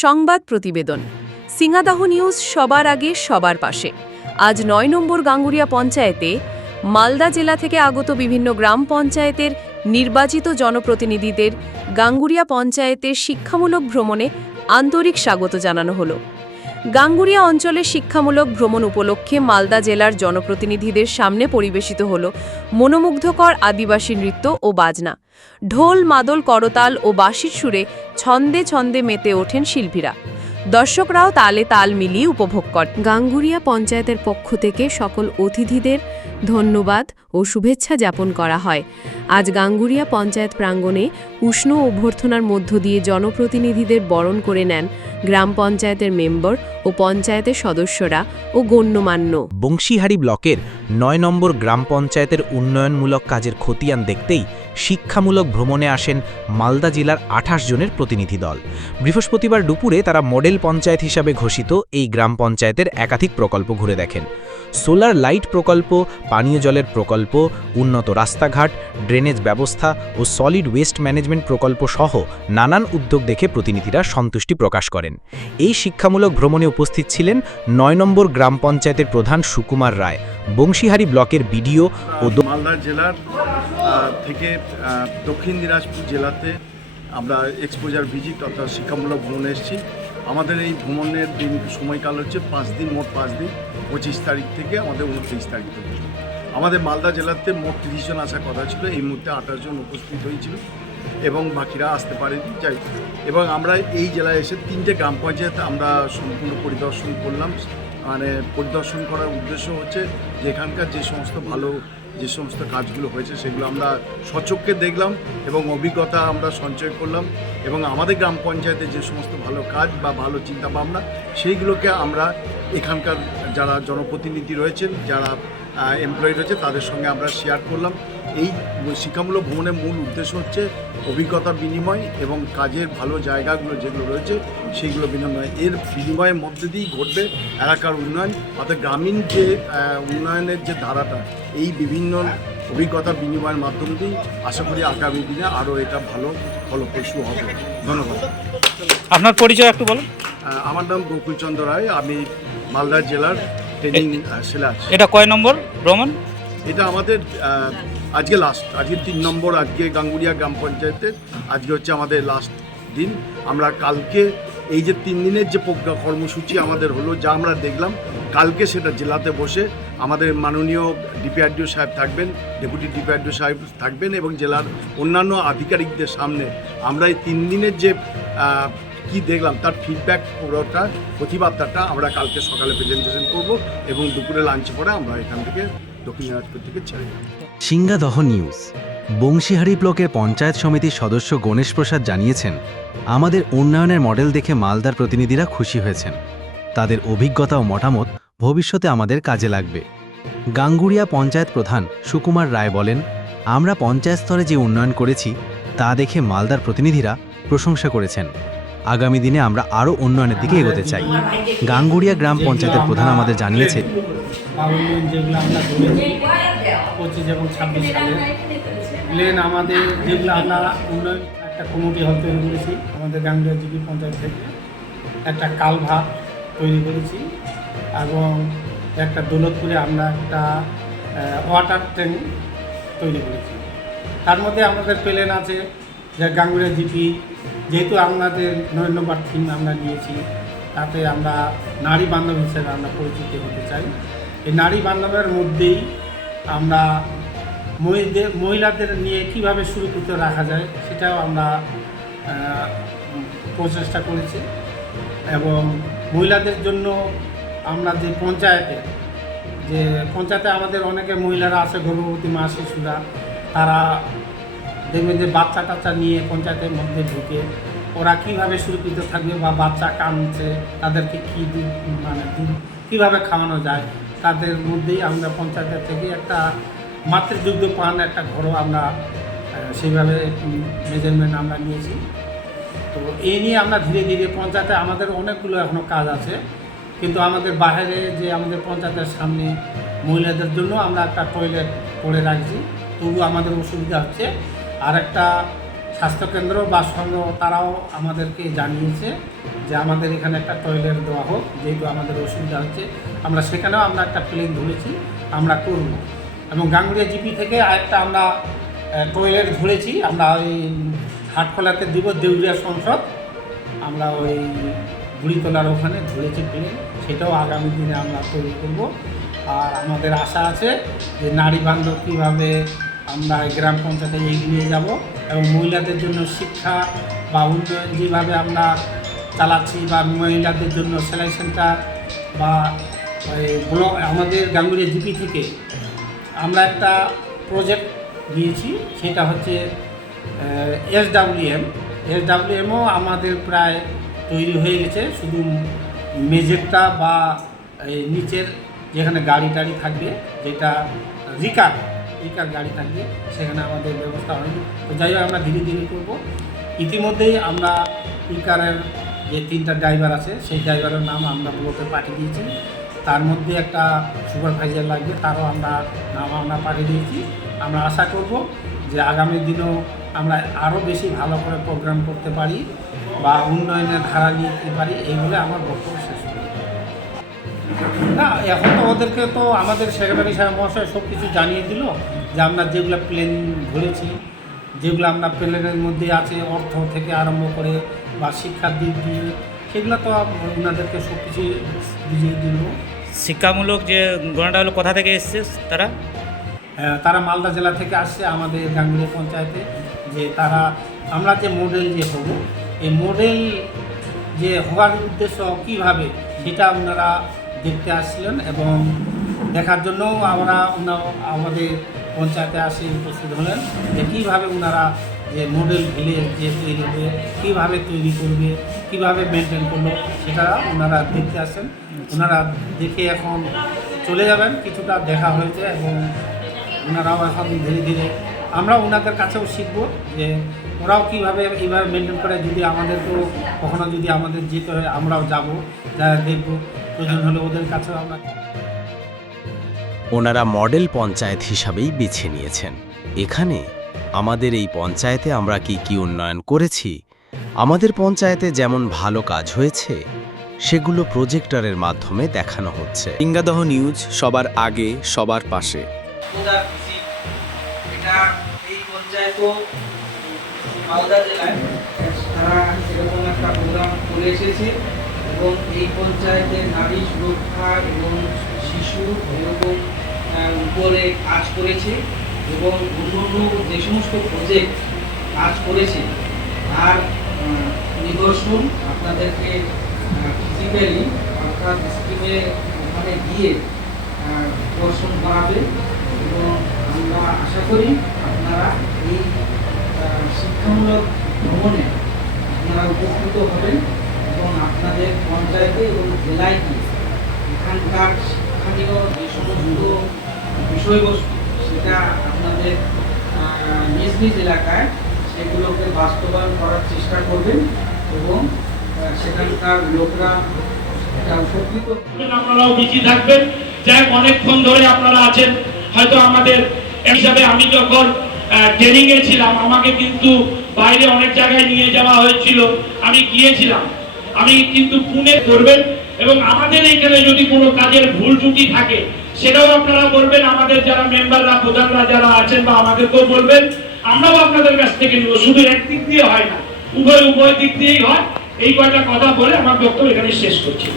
সংবাদ প্রতিবেদন সিঙ্গাদাহ নিউজ সবার আগে সবার পাশে। আজ ৯ নম্বর গাঙ্গুরিয়া পঞ্চায়েতে মালদা জেলা থেকে আগত বিভিন্ন গ্রাম পঞ্চায়েতের নির্বাচিত জনপ্রতিনিধিদের গাঙ্গুরিয়া পঞ্চায়েতের শিক্ষামূলক ভ্রমণে আন্তরিক স্বাগত জানানো হলো। গাঙ্গুরিয়া অঞ্চলে শিক্ষামূলক ভ্রমণ উপলক্ষে মালদা জেলার জনপ্রতিনিধিদের সামনে পরিবেশিত হল মনোমুগ্ধকর আদিবাসী নৃত্য ও বাজনা। ঢোল, মাদল, করতাল ও বাঁশির সুরে ছন্দে ছন্দে মেতে ওঠেন শিল্পীরা। দর্শকরাও তালে তাল মিলিয়ে উপভোগ করেন। গাঙ্গুরিয়া পঞ্চায়েতের পক্ষ থেকে সকল অতিথিদের ধন্যবাদ ও শুভেচ্ছা জ্ঞাপন করা হয়। আজ গাঙ্গুরিয়া পঞ্চায়েত প্রাঙ্গণে উষ্ণ অভ্যর্থনার মধ্য দিয়ে জনপ্রতিনিধিদের বরণ করে নেন গ্রাম পঞ্চায়েতের মেম্বার ও পঞ্চায়েতের সদস্যরা ও গণ্যমান্য। বংশীহারি ব্লকের ৯ নম্বর গ্রাম পঞ্চায়েতের উন্নয়নমূলক কাজের খতিয়ান দেখতেই শিক্ষামূলক ভ্রমণে আসেন মালদা জেলার ২৮ জনের প্রতিনিধি দল। বৃহস্পতিবার দুপুরে তারা মডেল পঞ্চায়েত হিসাবে ঘোষিত এই গ্রাম পঞ্চায়েতের একাধিক প্রকল্প ঘুরে দেখেন। সোলার লাইট প্রকল্প, পানীয় জলের প্রকল্প, উন্নত রাস্তাঘাট, ড্রেনেজ ব্যবস্থা ও সলিড ওয়েস্ট ম্যানেজমেন্ট প্রকল্প সহ নানান উদ্যোগ দেখে প্রতিনিধিরা সন্তুষ্টি প্রকাশ করেন। এই শিক্ষামূলক ভ্রমণে উপস্থিত ছিলেন ৯ নম্বর গ্রাম পঞ্চায়েতের প্রধান সুকুমার রায়, বংশীহারি ব্লকের বিডিও ও মালদা জেলার থেকে দক্ষিণ দিনাজপুর জেলাতে আমরা এক্সপোজার ভিজিট অর্থাৎ শিক্ষামূলক ভ্রমণে এসেছি। আমাদের এই ভ্রমণের সময়কাল হচ্ছে 5 দিন, মোট 5 দিন, 25 তারিখ থেকে আমাদের 29 তারিখ পর্যন্ত। আমাদের মালদা জেলাতে মোট 30 জন আসার কথা ছিল, এই মুহূর্তে 28 জন উপস্থিত হয়েছিল এবং বাকিরা আসতে পারেনি। যাই এবং আমরা এই জেলায় এসে 3টে গ্রাম পঞ্চায়েত আমরা সম্পূর্ণ পরিদর্শন করলাম। পরিদর্শন করার উদ্দেশ্য হচ্ছে যে এখানকার যে সমস্ত কাজগুলো হয়েছে সেগুলো আমরা স্বচক্ষে দেখলাম এবং অভিজ্ঞতা আমরা সঞ্চয় করলাম এবং আমাদের গ্রাম পঞ্চায়েতে যে সমস্ত ভালো কাজ বা ভালো চিন্তাভাবনা সেইগুলোকে আমরা এখানকার যারা জনপ্রতিনিধি রয়েছেন, যারা এমপ্লয়ি রয়েছে তাদের সঙ্গে আমরা শেয়ার করলাম। এই শিক্ষামূলক ভ্রমণের মূল উদ্দেশ্য হচ্ছে অভিজ্ঞতা বিনিময় এবং কাজের ভালো জায়গাগুলো যেগুলো রয়েছে সেইগুলো বিনিময়। এর বিনিময়ের মধ্যে দিয়েই ঘটবে এলাকার উন্নয়ন, অর্থাৎ গ্রামীণ যে উন্নয়নের যে ধারাটা এই বিভিন্ন অভিজ্ঞতা বিনিময়ের মাধ্যম দিয়েই আশা করি আগামী দিনে আরও এটা ভালো ফলপ্রসূ হবে। ধন্যবাদ। আপনার পরিচয় একটু বলুন। আমার নাম গোকুলচন্দ্র রায়, আমি মালদা জেলার ট্রেনিং সেলার। এটা কয় নম্বর ভ্রমণ? এটা আমাদের আজকে 3 নম্বর। আজকে গাঙ্গুরিয়া গ্রাম পঞ্চায়েতের আজকে হচ্ছে আমাদের লাস্ট দিন। আমরা কালকে এই যে 3 দিনের যে কর্মসূচি আমাদের হলো, যা আমরা দেখলাম কালকে সেটা জেলাতে বসে আমাদের মাননীয় ডিপিআরডিও সাহেব থাকবেন, ডেপুটি ডিপিআরডিও সাহেব থাকবেন এবং জেলার অন্যান্য আধিকারিকদের সামনে আমরা এই 3 দিনের যে কি দেখলাম তার ফিডব্যাক পুরোটা প্রতিবাদটা আমরা কালকে সকালে প্রেজেন্টেশন করব এবং দুপুরে লাঞ্চে পরে আমরা এখান থেকে দক্ষিণ দিনাজপুর থেকে ছেড়ে যাব। সিঙ্গাদাহ নিউজ। বংশীহারি ব্লকের পঞ্চায়েত সমিতির সদস্য গণেশ প্রসাদ জানিয়েছেন, আমাদের উন্নয়নের মডেল দেখে মালদার প্রতিনিধিরা খুশি হয়েছেন। তাদের অভিজ্ঞতা ও মতামত ভবিষ্যতে আমাদের কাজে লাগবে। গাঙ্গুরিয়া পঞ্চায়েত প্রধান সুকুমার রায় বলেন, আমরা পঞ্চায়েত স্তরে যে উন্নয়ন করেছি তা দেখে মালদার প্রতিনিধিরা প্রশংসা করেছেন। আগামী দিনে আমরা আরও উন্নয়নের দিকে এগোতে চাই। গাঙ্গুরিয়া গ্রাম পঞ্চায়েতের প্রধান আমাদের জানিয়েছে, যেগুলো আমরা করেছি 25 এবং 26 সালে প্লেন আমাদের যেগুলো আমরা উন্নয়ন একটা কমিটি হল তৈরি করেছি আমাদের গাঙ্গুরিয়া জিপি পঞ্চায়েত থেকে, একটা কালভার্ট তৈরি করেছি এবং একটা দৌলতপুরে আমরা একটা ওয়াটার ট্যাঙ্ক তৈরি করেছি। তার মধ্যে আমাদের প্লেন আছে যে গাঙ্গুরিয়া জিপি, যেহেতু আমাদের ৯ নম্বর থিম আমরা নিয়েছি, তাতে আমরা নারী বান্ধব হিসেবে আমরা পরিচিত হতে চাই। এই নারী বান্ধবের মধ্যেই আমরা মহিলাদের নিয়ে কিভাবে সুরক্ষিত রাখা যায় সেটাও আমরা প্রচেষ্টা করেছি এবং মহিলাদের জন্য আমরা যে পঞ্চায়েতে আমাদের অনেকে মহিলারা আছে, গর্ভবতী মা, শিশুরা, তারা দেখবেন যে বাচ্চা টাচ্চা নিয়ে পঞ্চায়েতের মধ্যে ঢুকে ওরা কীভাবে সুরক্ষিত থাকবে বা বাচ্চা কাঁদছে তাদেরকে কীভাবে খাওয়ানো যায়, তাদের মধ্যেই আমরা পঞ্চায়েতের থেকে একটা মাতৃদুগ্ধ পান একটা ঘরও আমরা সেইভাবে মেজারমেন্ট আমরা নিয়েছি। তো এই নিয়ে আমরা ধীরে ধীরে পঞ্চায়েতে আমাদের অনেকগুলো এখনও কাজ আছে, কিন্তু আমাদের বাইরে যে আমাদের পঞ্চায়েতের সামনে মহিলাদের জন্য আমরা একটা টয়লেট করে রাখছি, তবু আমাদের অসুবিধা হচ্ছে। আর একটা স্বাস্থ্যকেন্দ্র বা সংঘ তারাও আমাদেরকে জানিয়েছে যে আমাদের এখানে একটা টয়লেট দেওয়া হোক, যেহেতু আমাদের অসুবিধা হচ্ছে। আমরা সেখানেও আমরা একটা প্লেন ধরেছি, আমরা করব। এবং গাঙ্গুড়িয়া জিপি থেকে আরেকটা আমরা টয়লেট ধরেছি, আমরা ওই হাটখোলাতে দিব, দেউরিয়া সংসদ আমরা ওই বুড়িতলার ওখানে ধরেছি প্লেন, সেটাও আগামী দিনে আমরা তৈরি করব। আর আমাদের আশা আছে যে নারী বান্ধব কীভাবে আমরা গ্রাম পঞ্চায়েতে এগিয়ে যাব এবং মহিলাদের জন্য শিক্ষা বা উন্নয়ন যেভাবে আমরা চালাচ্ছি, বা মহিলাদের জন্য সেলাই সেন্টার বা ব্লক, আমাদের গাঙ্গুড়িয়া জিপি থেকে আমরা একটা প্রজেক্ট দিয়েছি, সেটা হচ্ছে এসডাব্লিউএমও আমাদের প্রায় তৈরি হয়ে গেছে। শুধু মেজেরটা বা নিচের যেখানে গাড়ি টাড়ি থাকবে, যেটা রিকার গাড়ি থাকবে, সেখানে আমাদের ব্যবস্থা হয়নি। তো যাই হোক আমরা ধীরে ধীরে করব। ইতিমধ্যেই আমরা ইকারের যে 3টা ড্রাইভার আছে, সেই ড্রাইভারের নাম আমরা ব্লকে পাঠিয়ে দিয়েছি। তার মধ্যে একটা সুপারভাইজার লাগবে, তারও নাম আমরা পাঠিয়ে দিয়েছি। আমরা আশা করব যে আগামী দিনেও আমরা আরও বেশি ভালো করে প্রোগ্রাম করতে পারি বা উন্নয়নের ধারা নিতে পারি, এই বলে আমার বক্তব্য শেষ করি। না, এখন তো ওদেরকে তো আমাদের সেক্রেটারি সাহেব মহাশয় সব কিছু জানিয়ে দিল যে আমরা যেগুলো প্লেন ধরেছি, যেগুলো আমরা প্লেনের মধ্যে আছে, অর্থ থেকে আরম্ভ করে বা শিক্ষার দিক দিয়ে, সেগুলো তো ওনাদেরকে সব কিছুই বুঝিয়ে দিল। শিক্ষামূলক যে গণনাটা হলো কোথা থেকে এসছে তারা? তারা মালদা জেলা থেকে আসছে আমাদের গাঙ্গুড়িয়া পঞ্চায়েতে। যে আমরা যে মডেল যে হব, এই মডেল যে হওয়ার উদ্দেশ্য কীভাবে, সেটা ওনারা দেখতে আসছিলেন এবং দেখার জন্যও আমাদের পঞ্চায়েতে আসে উপস্থিত হলেন যে কীভাবে ওনারা যে মডেল ভিলেজ যে তৈরি হবে, কীভাবে তৈরি করবে, কীভাবে মেনটেন করলো, সেটা ওনারা দেখতে আসেন। ওনারা দেখে এখন চলে যাবেন, কিছুটা দেখা হয়েছে এবং ওনারাও এখন ধীরে ধীরে আমরা ওনাদের কাছেও শিখব যে ওরাও কীভাবে এইভাবে মেনটেন করে। যদি আমাদেরকেও কখনো যদি আমাদের যেতে হয়, আমরাও যাব, যারা দেখব, প্রয়োজন হলে ওদের কাছেও আমরা। ওনারা মডেল পঞ্চায়েত হিসাবেই বেছে নিয়েছেন। এখানে আমাদের এই পঞ্চায়েতে আমরা কি উন্নয়ন করেছি, আমাদের পঞ্চায়েতে যেমন ভালো কাজ হয়েছে, সেগুলো প্রজেক্টরের মাধ্যমে দেখানো হচ্ছে। সিংহাদহ নিউজ, সবার আগে সবার পাশে। এটা এই পঞ্চায়েতও মালদা জেলায় তারা এরকম একটা প্রোগ্রাম করে এসেছে এবং এই পঞ্চায়েতে নারী সুরক্ষা এবং শিশু এরকম উপরে কাজ করেছে এবং অন্যান্য যে সমস্ত প্রজেক্ট কাজ করেছে তার নিদর্শন আপনাদেরকে ফিজিক্যালি অর্থাৎ স্কিমে ওখানে গিয়ে দর্শন করাবে এবং আমরা আশা করি আপনারা এই শিক্ষামূলক ভ্রমণে আপনারা উপকৃত হবেন এবং আপনাদের পঞ্চায়েতে এবং জেলায় গিয়ে এখানকার স্থানীয় যে সমস্ত বিষয়বস্তু সেটা আপনাদের নিজ নিজ এলাকায় সেগুলোকে বাস্তবায়ন করার চেষ্টা করবেন এবং সেখানকার লোকরা এটা উপকৃত। আপনারাও বিজি থাকবেন, যাই অনেকক্ষণ ধরে আপনারা আছেন। হয়তো আমাদের হিসাবে আমি যখন ট্রেনিং এ ছিলাম, আমাকে কিন্তু বাইরে অনেক জায়গায় নিয়ে যাওয়া হয়েছিল, আমি গিয়েছিলাম। আমি কিন্তু পুনে করবেন এবং আমাদের এখানে যদি কোনো কাজের ভুল ত্রুটি থাকে সেটাও আপনারা বলবেন। আমাদের যারা মেম্বাররা, প্রধানরা যারা আছেন বা আমাদেরকেও বলবেন, আমরাও আপনাদের কাছ থেকে নিব। শুধু একদিক দিয়ে হয় না, উভয় দিক দিয়েই হয়। এই কয়টা কথা বলে আমার বক্তব্য এখানে শেষ করছি।